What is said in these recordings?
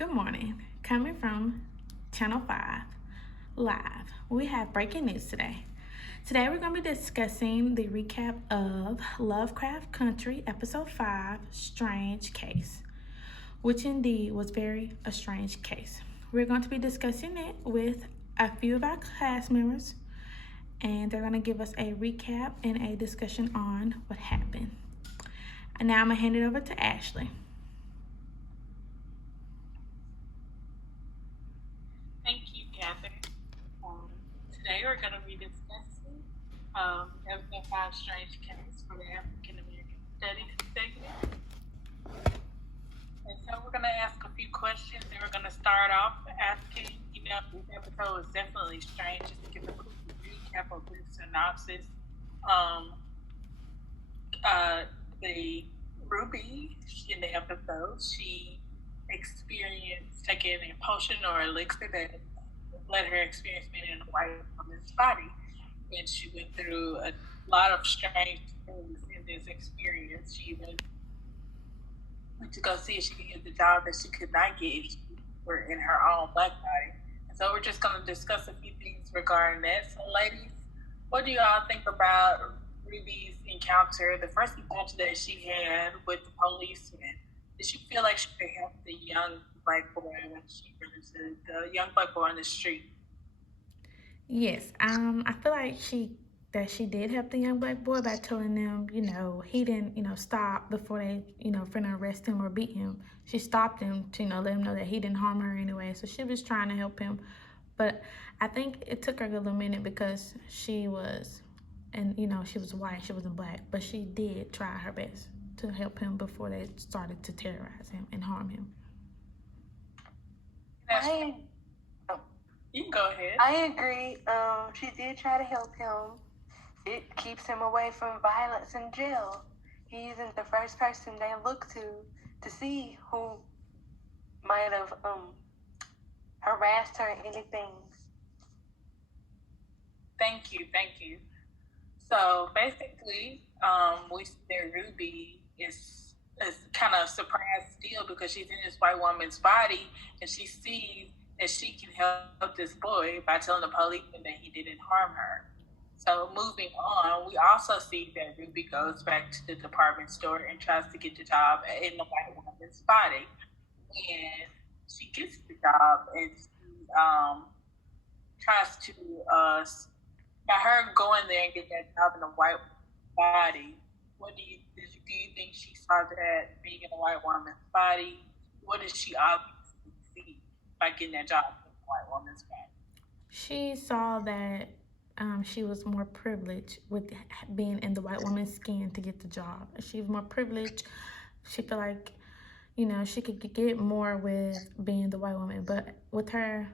Good morning. Coming from Channel 5 Live, we have breaking news today. Today, we're going to be discussing the recap of Lovecraft Country, Episode 5 Strange Case, which indeed was very a strange case. We're going to be discussing it with a few of our cast members, and they're going to give us a recap and a discussion on what happened. And now I'm going to hand it over to Ashley. Thank you, Katherine. Today we're going to be discussing Episode 5 Strange Case for the African American Studies segment. And so we're going to ask a few questions, and we're going to start off asking, this episode was definitely strange. Just to give a quick recap of the synopsis. The Ruby in the episode, she experienced taking a potion or elixir that let her experience being in a white woman's body. And she went through a lot of strange things in this experience. She even went to go see if she could get the job that she could not get if she were in her own black body. And so we're just going to discuss a few things regarding that. So, ladies, what do you all think about Ruby's encounter, the first encounter that she had with the policeman? Did she feel like she could help the young black boy when she ran into the young black boy on the street? Yes, I feel like she did help the young black boy by telling them, he didn't, stop before they, finna arrest him or beat him. She stopped him to, let him know that he didn't harm her anyway. So she was trying to help him, but I think it took her a little minute because she was, and she was white, she wasn't black, but she did try her best to help him before they started to terrorize him and harm him. You can go ahead. I agree. She did try to help him. It keeps him away from violence in jail. He isn't the first person they look to see who might have harassed her or anything. Thank you. So basically, we see that Ruby is kind of surprised still because she's in this white woman's body and she sees that she can help this boy by telling the policeman that he didn't harm her. So moving on, we also see that Ruby goes back to the department store and tries to get the job in the white woman's body. And she gets the job and she tries to, by her going there and get that job in the white body, what do you think she saw that being in a white woman's body? What did she obviously see by getting that job in a white woman's body? She saw that she was more privileged with being in the white woman's skin to get the job. She was more privileged. She felt like, she could get more with being the white woman. But with her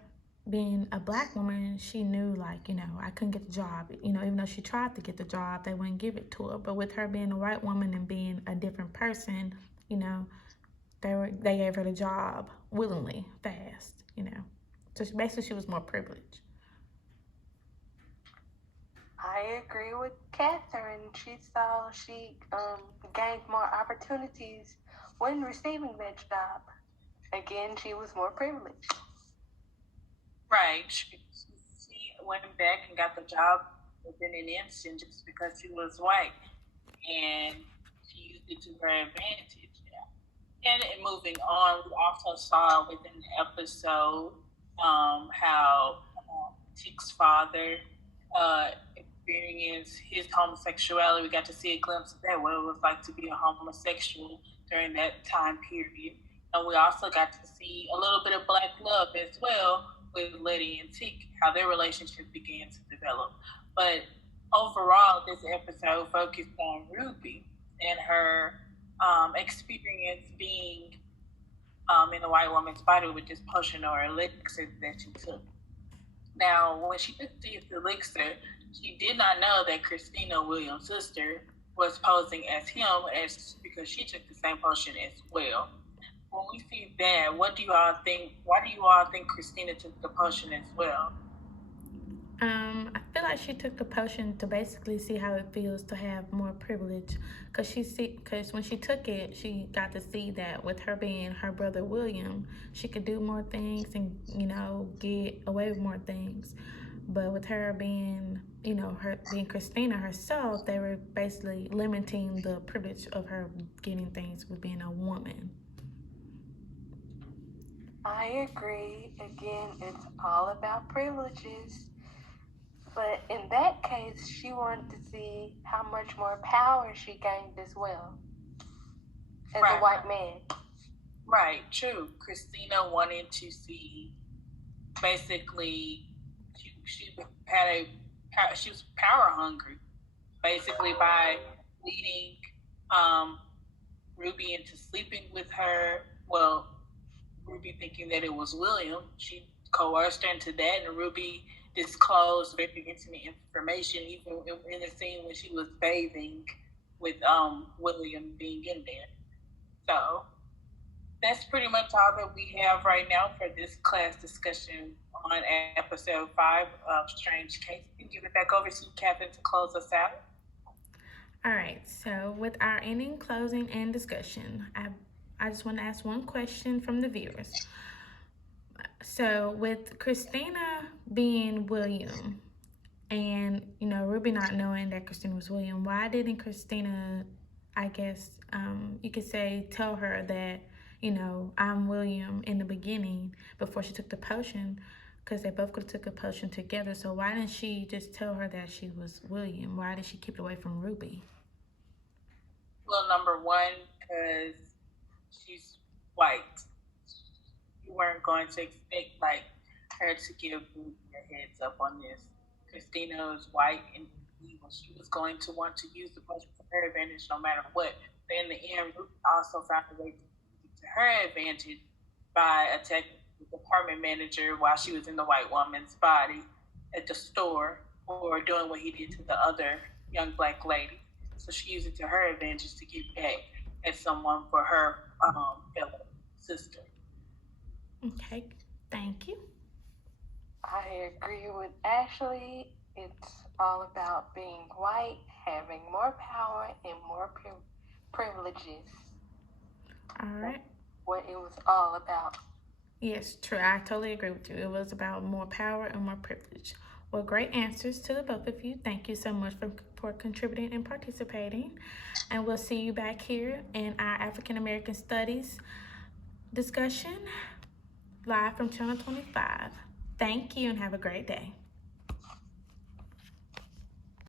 being a black woman, she knew, like, I couldn't get the job. Even though she tried to get the job, they wouldn't give it to her. But with her being a white woman and being a different person, they gave her the job willingly, fast, So basically, she was more privileged. I agree with Katherine. She saw she gained more opportunities when receiving that job. Again, she was more privileged. Right. She went back and got the job within an instant just because she was white. And she used it to her advantage. And moving on, we also saw within the episode how Tick's father experienced his homosexuality. We got to see a glimpse of that, what it was like to be a homosexual during that time period. And we also got to see a little bit of black love as well with Letty and Tick, how their relationship began to develop. But overall, this episode focused on Ruby and her experience being in a white woman's body with this potion or elixir that she took. Now, when she took the elixir, she did not know that Christina Williams' sister was posing as him because she took the same potion as well. When we see that, what do you all think? Why do you all think Christina took the potion as well? I feel like she took the potion to basically see how it feels to have more privilege, cause when she took it, she got to see that with her being her brother William, she could do more things and get away with more things. But with her being, her being Christina herself, they were basically limiting the privilege of her getting things with being a woman. I agree. Again, it's all about privileges. But in that case, she wanted to see how much more power she gained as well as a white man. Right, true. Christina wanted to see, basically, she was power hungry, basically by leading Ruby into sleeping with her. Well, Ruby thinking that it was William. She coerced her into that, and Ruby disclosed very intimate information, even in the scene when she was bathing with William being in there. So that's pretty much all that we have right now for this class discussion on episode 5 of Strange Case. And give it back over to Katherine to close us out. All right, so with our ending, closing, and discussion, I just want to ask one question from the viewers. So, with Christina being William and, Ruby not knowing that Christina was William, why didn't Christina, I guess, you could say, tell her that, I'm William in the beginning before she took the potion? Because they both could have took a potion together. So why didn't she just tell her that she was William? Why did she keep it away from Ruby? Well, number one, because she's white. You weren't going to expect her to give Ruby a heads up on this. Christina is white and evil. She was going to want to use the potion for her advantage no matter what. But in the end, Ruby also found a way to use it to her advantage by attacking the department manager while she was in the white woman's body at the store, or doing what he did to the other young black lady. So she used it to her advantage to get back at someone for her fellow sister. Okay, thank you. I agree with Ashley. It's all about being white, having more power, and more privileges. All right. What it was all about. Yes, true. I totally agree with you. It was about more power and more privilege. Well, great answers to the both of you. Thank you so much for contributing and participating. And we'll see you back here in our African American Studies discussion live from Channel 25. Thank you and have a great day.